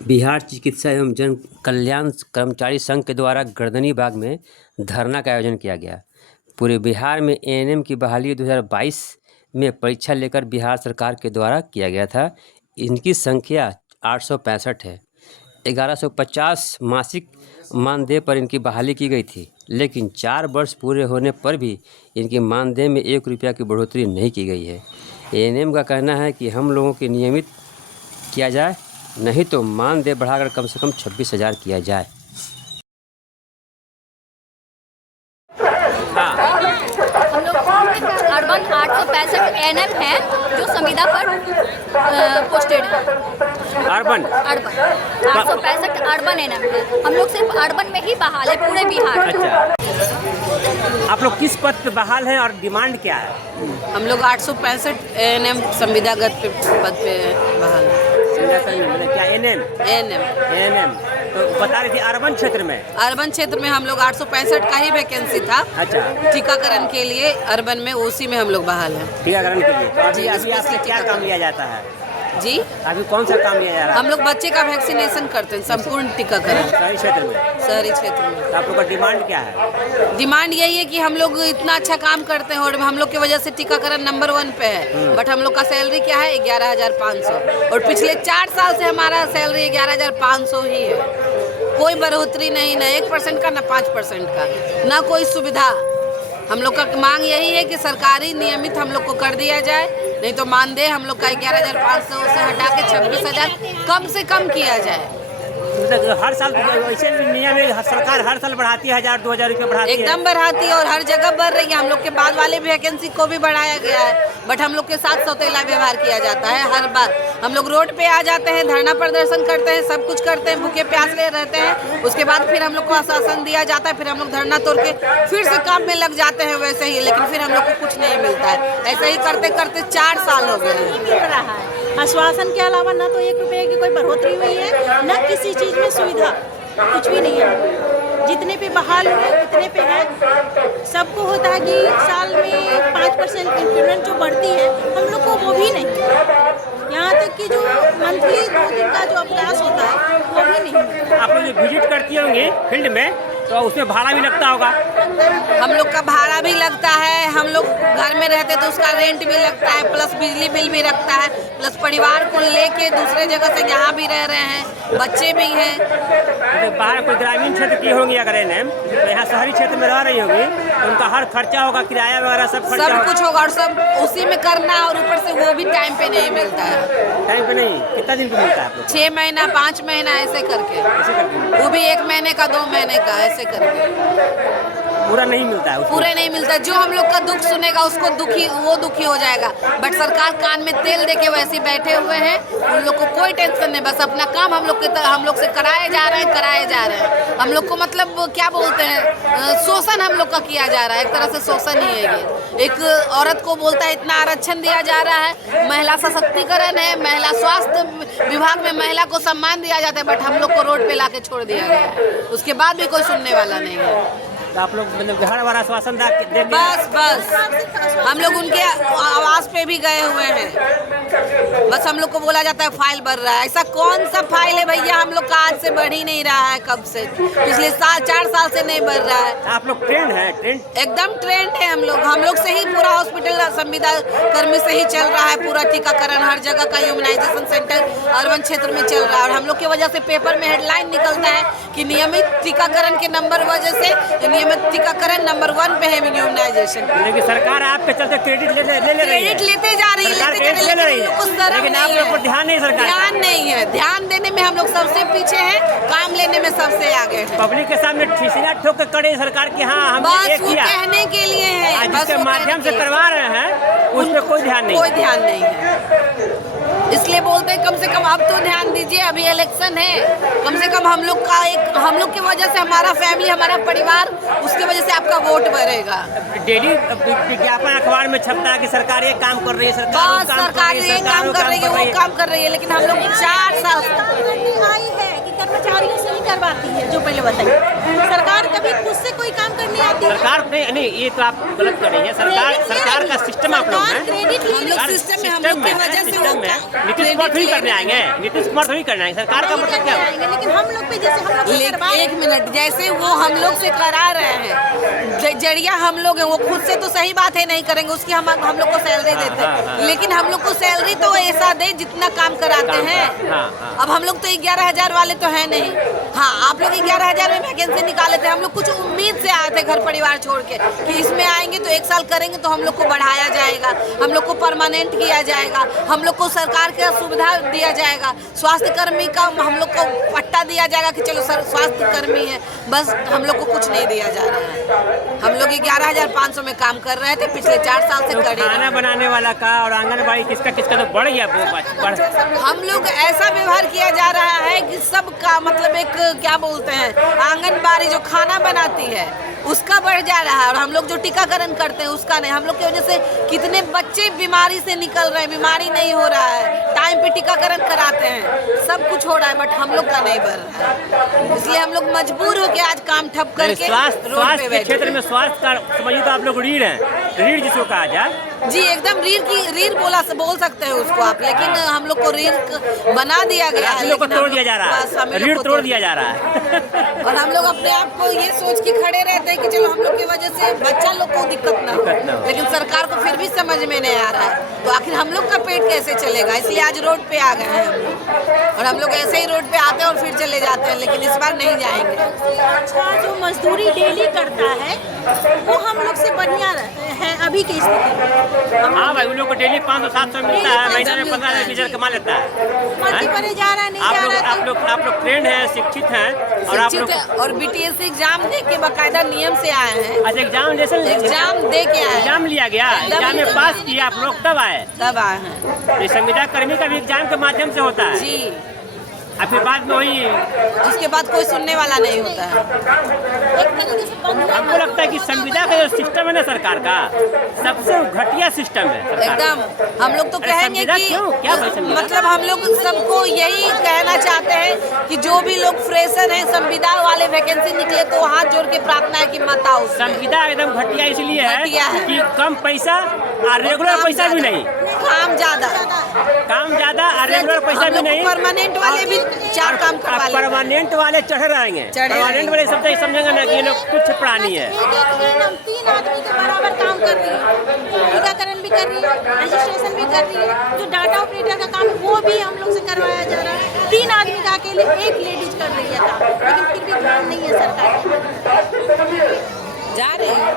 बिहार चिकित्सा एवं जन कल्याण कर्मचारी संघ के द्वारा गर्दनी बाग में धरना का आयोजन किया गया। पूरे बिहार में एएनएम की बहाली 2022 में परीक्षा लेकर बिहार सरकार के द्वारा किया गया था। इनकी संख्या 865 है। 1150 मासिक मानदेय पर इनकी बहाली की गई थी, लेकिन 4 वर्ष पूरे होने पर भी इनकी मानदेय में 1 रुपया की बढ़ोतरी नहीं की गई है। एएनएम का कहना है कि हम लोगों के नियमित किया जाए, नहीं तो मानदेय बढ़ाकर कम से कम 26,000 किया जाए। हम लोग अर्बन 865 एएनएम है जो संविदा पर पोस्टेड है। अर्बन 865 अर्बन एएनएम है। हम लोग सिर्फ अर्बन में ही बहाल है पूरे बिहार में। अच्छा, आप लोग किस पद पे बहाल हैं और डिमांड क्या है? हम लोग 865 एएनएम संविदागत पद पे बहाल है। क्या एएनएम तो बता रही थी अर्बन क्षेत्र में? अर्बन क्षेत्र में हम लोग 865 का ही वैकेंसी था। अच्छा, टीकाकरण के लिए अर्बन में उसी में हम लोग बहाल हैं। टीकाकरण के लिए तो जी, अभी आपसे क्या काम लिया जाता है? जी, अभी कौन सा काम लिया जा रहा है? हम लोग बच्चे का वैक्सीनेशन करते हैं, संपूर्ण टीकाकरण शहरी क्षेत्र में। शहरी क्षेत्र में। तो आप लोग का डिमांड क्या है? डिमांड यही है कि हम लोग इतना अच्छा काम करते हैं और हम लोग की वजह से टीकाकरण नंबर 1 पे है। बट हम लोग का सैलरी क्या है? 11,500 और पिछले 4 साल से हमारा सैलरी 11,500 ही है। कोई बढ़ोतरी नहीं, ना 1% का, ना 5% का, ना कोई सुविधा। हम लोग का मांग यही है कि सरकारी नियमित हम लोग को कर दिया जाए, नहीं तो मानदेय हम लोग का 11,500 से हटा के 26,000 कम से कम किया जाए। हर साल ऐसे नियम है, सरकार हर साल बढ़ाती है, 1,000-2,000 रुपये बढ़ाती है। एकदम बढ़ाती है और हर जगह बढ़ रही है। हम लोग के बाद वाले वैकेंसी को भी बढ़ाया गया है, बट हम लोग के साथ सौतेला व्यवहार किया जाता है। हर बार हम लोग रोड पे आ जाते हैं, धरना प्रदर्शन करते हैं, सब कुछ करते हैं, भूखे प्यासे रहते हैं। उसके बाद फिर हम लोग को आश्वासन दिया जाता है, फिर हम लोग धरना तोड़ के फिर से काम में लग जाते हैं वैसे ही, लेकिन फिर हम लोग को कुछ नहीं मिलता है। ऐसे ही करते करते 4 साल हो गए हैं। मिल रहा है आश्वासन के अलावा ना तो 1 रुपये की कोई बढ़ोतरी हुई है, न किसी चीज़ में सुविधा, कुछ भी नहीं है। जितने पे बहाल हुए उतने पे है। सबको होता है कि साल में 5% इंक्रीमेंट जो बढ़ती है, हम लोग को वो भी नहीं। यहाँ तक कि जो मंथली 2 दिन का जो अभ्यास होता है वो भी नहीं। आप लोग जो विजिट करती होंगी फील्ड में, तो उसमें भाड़ा भी लगता होगा? हम लोग का भाड़ा भी लगता है, हम लोग घर में रहते तो उसका रेंट भी लगता है, प्लस बिजली बिल भी लगता है, प्लस परिवार को लेके दूसरे जगह से यहाँ भी रह रहे हैं, बच्चे भी हैं। तो बाहर कोई ग्रामीण क्षेत्र की होंगी अगर एएनएम, तो यहाँ शहरी क्षेत्र में रह रही होगी, तो उनका हर खर्चा होगा, किराया वगैरह सब खर्चा सब कुछ होगा और सब उसी में करना, और ऊपर से वो भी टाइम पे नहीं मिलता है। टाइम पे नहीं? कितना दिन पे मिलता है आपको? 6 महीना 5 महीना ऐसे करके, वो भी 1 महीने का 2 महीने का ऐसे करके पूरा नहीं मिलता है? पूरे नहीं मिलता। जो हम लोग का दुख सुनेगा उसको वो दुखी हो जाएगा, बट सरकार कान में तेल देके वैसे ही बैठे हुए हैं। उन लोग को कोई टेंशन नहीं, बस अपना काम हम लोग से कराए जा रहे हैं। हम लोग को मतलब क्या बोलते हैं, शोषण हम लोग का किया जा रहा है। एक तरह से शोषण ही है ये। एक औरत को बोलता है इतना आरक्षण दिया जा रहा है, महिला सशक्तिकरण है, महिला स्वास्थ्य विभाग में महिला को सम्मान दिया जाता है, बट हम लोग को रोड पे ला के छोड़ दिया गया है। उसके बाद भी कोई सुनने वाला नहीं है। तो आप लोग मतलब हर बार आश्वासन दे बस हम लोग उनके आवास पे भी गए हुए हैं। बस हम लोग को बोला जाता है फाइल बढ़ रहा है। ऐसा कौन सा फाइल है भैया? हम लोग का आज से बढ़ ही नहीं रहा है, कब से? पिछले 4 साल से नहीं बढ़ रहा है। आप लोग ट्रेंड है? एकदम ट्रेंड है हम लोग से ही पूरा हॉस्पिटल संविदा कर्मी से ही चल रहा है पूरा टीकाकरण। हर जगह का इम्यूनाइजेशन सेंटर अर्बन क्षेत्र में चल रहा है, और हम लोग की वजह से पेपर में हेडलाइन निकलता है कि नियमित टीकाकरण के नंबर वजह से नियमित टीकाकरण नंबर 1 पे है इम्यूनाइजेशन। लेकिन सरकार आपके चलते क्रेडिट ले रही है। क्रेडिट लेते जा रही है, लेकिन आप लोग पर ध्यान नहीं, सरकार ध्यान नहीं है। ध्यान देने में हम लोग सबसे पीछे हैं, काम लेने में सबसे आगे हैं। पब्लिक के सामने ठिसिया ठोक के कड़े सरकार की, हाँ हमने बस एक वो किया, कहने के लिए है, जिसके माध्यम से करवा रहे हैं, उस पर कोई ध्यान नहीं है। इसलिए बोलते हैं कम से कम अब तो ध्यान दीजिए, अभी इलेक्शन है। कम से कम हम लोग की वजह से हमारा फैमिली, हमारा परिवार, उसकी वजह से आपका वोट बढ़ेगा। डेली विज्ञापन अखबार में छपता है कि सरकार ये काम कर रही है, सरकार ये काम कर रही है, वो काम कर रही है, लेकिन हम लोग 4 साल आई है कि कर्मचारियों से ही करवाती है। जो पहले बताइए, सरकार कभी खुद से कोई काम करने आती सरकार नहीं, ये तो आप गलत कर रही है। सरकार का सिस्टम आप लोग हैं। हम लोग सिस्टम में हम लोग की वजह से वो नीतीश कुमार थोड़ी करने आएंगे, नीतीश कुमार थोड़ी करने आएंगे। सरकार का मतलब क्या है? लेकिन हम लोग पे जैसे हम लोग से करवा रहे हैं। एक मिनट, जैसे वो हम लोग से करा रहे हैं, जरिया हम लोग हैं, वो खुद से तो सही बात है नहीं करेंगे, उसकी हम लोग को सैलरी देते हैं, लेकिन हम लोग को सैलरी तो ऐसा दे जितना काम कराते हैं। अब हम लोग तो 11,000 वाले तो है नहीं। हाँ, आप लोग 11,000 में वैकेंसी निकाले थे, हम लोग कुछ उम्मीद से आए थे घर परिवार छोड़ के कि इसमें आएंगे तो 1 साल करेंगे तो हम लोग को बढ़ाया जाएगा, हम लोग को परमानेंट किया जाएगा, हम लोग को सरकार का सुविधा दिया जाएगा, स्वास्थ्य कर्मी का हम लोग को पट्टा दिया जाएगा कि चलो सर स्वास्थ्य कर्मी है। बस हम लोग को कुछ नहीं दिया जा रहा है। हम लोग 11,500 में काम कर रहे थे पिछले 4 साल से करे। खाना बनाने वाला का और आंगनबाड़ी किसका तो बढ़ गया। हम लोग ऐसा व्यवहार किया जा रहा है कि सबका मतलब एक क्या बोलते हैं, आंगनबाड़ी जो खाना बनाती है उसका बढ़ जा रहा है, और हम लोग जो टीकाकरण करते हैं उसका नहीं। हम लोग की वजह से कितने बच्चे बीमारी से निकल रहे हैं, बीमारी नहीं हो रहा है, टाइम पे टीकाकरण कराते हैं, सब कुछ हो रहा है, बट हम लोग का नहीं बढ़ रहा है। इसलिए हम लोग मजबूर हो के आज काम ठप करके स्वास्थ्य के क्षेत्र में स्वास्थ्य का समझिए तो आप लोग रीढ़ हैं, रीढ़ जिसको कहा जाए। जी एकदम रीढ़ बोल सकते हैं उसको आप, लेकिन हम लोग को रीढ़ बना दिया गया है, लोग को तोड़ दिया जा रहा है, रीढ़ तोड़ दिया जा रहा है। और हम लोग अपने आप को ये सोच के खड़े रहते हैं कि चलो हम लोग की वजह से बच्चा लोग को दिक्कत ना हो, लेकिन सरकार को फिर भी समझ में नहीं आ रहा है, तो आखिर हम लोग का पेट कैसे चलेगा। इसलिए आज रोड पे आ गए हैं हम लोग, और हम लोग ऐसे ही रोड पे आते हैं और फिर चले जाते हैं, लेकिन इस बार नहीं जाएंगे। अच्छा, जो मजदूरी डेली करता है वो हम लोग से बढ़िया है अभी की स्थिति में। हाँ भाई, उन लोग को डेली 500-700 मिलता है, महीने में 15,000 कमा लेता है। मल्टी पर जा रहा है, नहीं जा रहा है। आप लोग ट्रेंड हैं, शिक्षित हैं, और आप लोग और BTS एग्जाम दे के बाकायदा नियम से आए हैं। अच्छा, एग्जाम दे के आए, एग्जाम लिया गया, एग्जाम में पास किया आप लोग, तब आए हैं। ये संविदा कर्मी का भी एग्जाम के माध्यम से होता है जी, और फिर बाद में वही उसके बाद कोई सुनने वाला नहीं होता है। हमको लगता है कि संविदा का जो सिस्टम है ना सरकार का, सबसे घटिया सिस्टम है एकदम। हम लोग तो कहेंगे कि क्या मतलब हम लोग सबको यही कहना चाहते हैं कि जो भी लोग फ्रेशर हैं, संविदा वाले वैकेंसी निकले तो हाथ जोड़ के प्रार्थना है कि मत आओ। संविदा एकदम घटिया इसलिए घटिया है है कि कम पैसा और रेगुलर पैसा भी नहीं, काम ज्यादा और रेगुलर पैसा भी नहीं। परमानेंट वाले भी 4 काम करवा लेते हैं। परमानेंट वाले चढ़े रहेंगे, परमानेंट वाले समझेंगे ना कि ये लोग कुछ प्राणी है। 3 आदमी के बराबर काम कर रही है, टीकाकरण भी कर रही है, रजिस्ट्रेशन भी कर रही है, जो डाटा ऑपरेटर का काम है वो भी हम लोग से करवाया जा रहा है। 3 आदमी का अकेले एक लेडीज कर रही है काम, लेकिन फिर भी ध्यान नहीं है सरकार जा रहे हैं।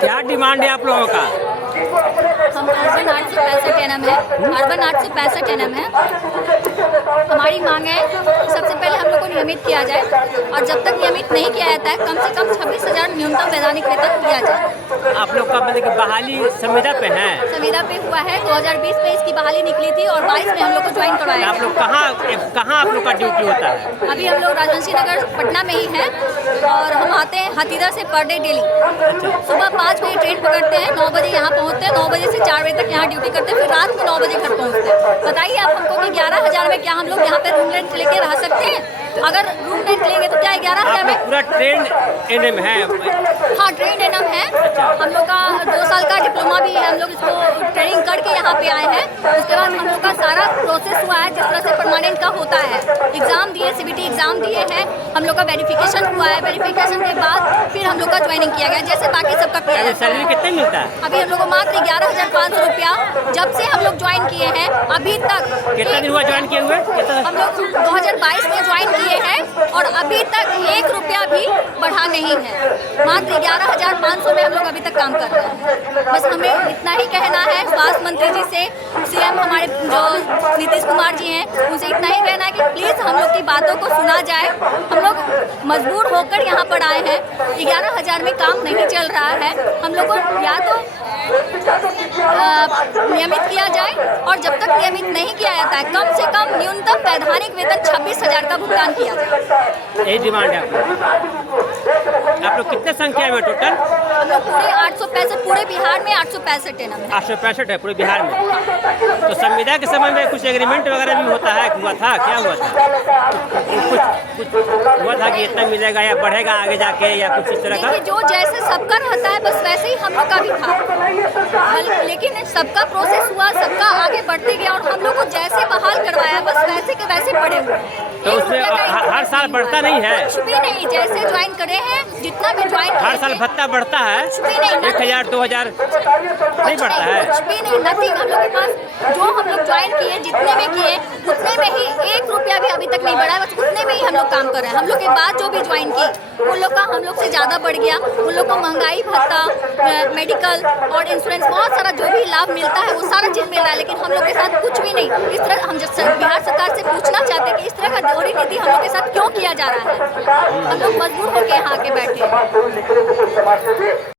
क्या डिमांड है आप लोगों का? हम अर्बन 865 NM है, अर्बन 865 NM है। हमारी मांग है सबसे पहले हम लोग को नियमित किया जाए, और जब तक नियमित नहीं किया जाता है कम से कम 26,000 न्यूनतम वैधानिक वेतन दिया जाए। आप लोग का मतलब कि बहाली संविदा पे है? संविदा पे हुआ है, 2020 में इसकी बहाली निकली थी और 22 में हम लोग को ज्वाइन करवाया। आप लोग कहाँ आप लोग का ड्यूटी होता है? अभी हम लोग राजवंशी नगर पटना में ही हैं, और हम आते हैं हाथीदह से पर डे डेली। सुबह 5 बजे ट्रेन पकड़ते हैं, 9 बजे यहाँ पहुँचते हैं, 9 बजे से 4 बजे तक यहाँ ड्यूटी करते हैं, फिर रात में 9 बजे घर पहुँचते हैं। बताइए आप हमको कि 11,000 में क्या हम लोग यहाँ पे रूम रेंट लेके रह सकते हैं? अगर रूम रेंट लेंगे तो क्या 11,000 में? पूरा ट्रेंड NM है? हाँ, ट्रेंड NM है। हम लोग का 2 साल का डिप्लोमा भी है, हम लोग इसको ट्रेनिंग करके यहाँ पे आए हैं। उसके बाद हम लोग का सारा प्रोसेस हुआ है जिस तरह से परमानेंट का होता है। एग्जाम दिए, CBT एग्जाम दिए हैं, हम लोग का वेरिफिकेशन हुआ है, वेरिफिकेशन के बाद फिर हम लोग का ज्वाइनिंग किया गया, जैसे बाकी सबका किया है। सैलरी कितने मिलता है? अभी हम लोग को मात्र 11,500 रुपया जब से हम लोग ज्वाइन किए हैं अभी तक। कितना दिन हुआ ज्वाइन किए हुए? हम लोग 2022 में ज्वाइन किए हैं और अभी तक 1 रुपया भी बढ़ा नहीं है। मात्र 11,500 में हम लोग अभी तक काम कर रहे हैं। बस हमें इतना ही कहना है स्वास्थ्य मंत्री जी से, CM हमारे जो नीतीश कुमार जी हैं, उनसे इतना ही कहना है कि प्लीज़ हम लोग की बातों को सुना जाए। हम लोग मजबूर होकर यहाँ पर आए हैं, 11,000 में काम नहीं चल रहा है। हम लोग को या तो नियमित किया जाए, और जब तक नियमित नहीं किया जाता है कम से कम न्यूनतम वैधानिक वेतन 26,000 का भुगतान किया जाए। यही डिमांड है आप लोग कितने संख्या में टोटल? हम लोग पूरे 865 865 पूरे बिहार में 865 एनम है। 865 है पूरे बिहार में। तो संविदा के समय में कुछ एग्रीमेंट वगैरह भी होता है, हुआ था, क्या हुआ था? कुछ हुआ था कि इतना मिलेगा या बढ़ेगा आगे जाके या कुछ इस तरह का? देखिए, जो जैसे सबका रहता है बस वैसे ही हम लोग का भी था, लेकिन सबका प्रोसेस हुआ, सबका आगे बढ़ते गया और हम लोग को जैसे बहाल करवाया बस वैसे के वैसे पड़े हुए हैं। तो उसमें हर साल बढ़ता नहीं है? कुछ भी नहीं, जैसे ज्वाइन करे हैं, जितना भी ज्वाइन हर साल भत्ता बढ़ता है? कुछ भी नहीं, 1000 2000 नहीं बढ़ता है? कुछ भी नहीं, नथिंग। हम लोग के पास जो हम लोग ज्वाइन किए, जितने में किए उतने में ही 1 रुपया भी अभी तक नहीं बढ़ा है, बस उतने में ही हम लोग काम कर रहे हैं। हम लोग के बाद जो भी ज्वाइन की उन लोग का हम लोग से ज़्यादा बढ़ गया। उन लोग को महंगाई भत्ता, मेडिकल और इंश्योरेंस, बहुत सारा जो भी लाभ मिलता है वो सारा चीज़ मिल रहा है, लेकिन हम लोग के साथ कुछ भी नहीं। इस तरह हम बिहार सरकार से पूछना चाहते हैं कि इस तरह का दोहरी नीति हम लोग के साथ क्यों किया जा रहा है। हम लोग मजबूर होकर यहाँ आके बैठे हैं।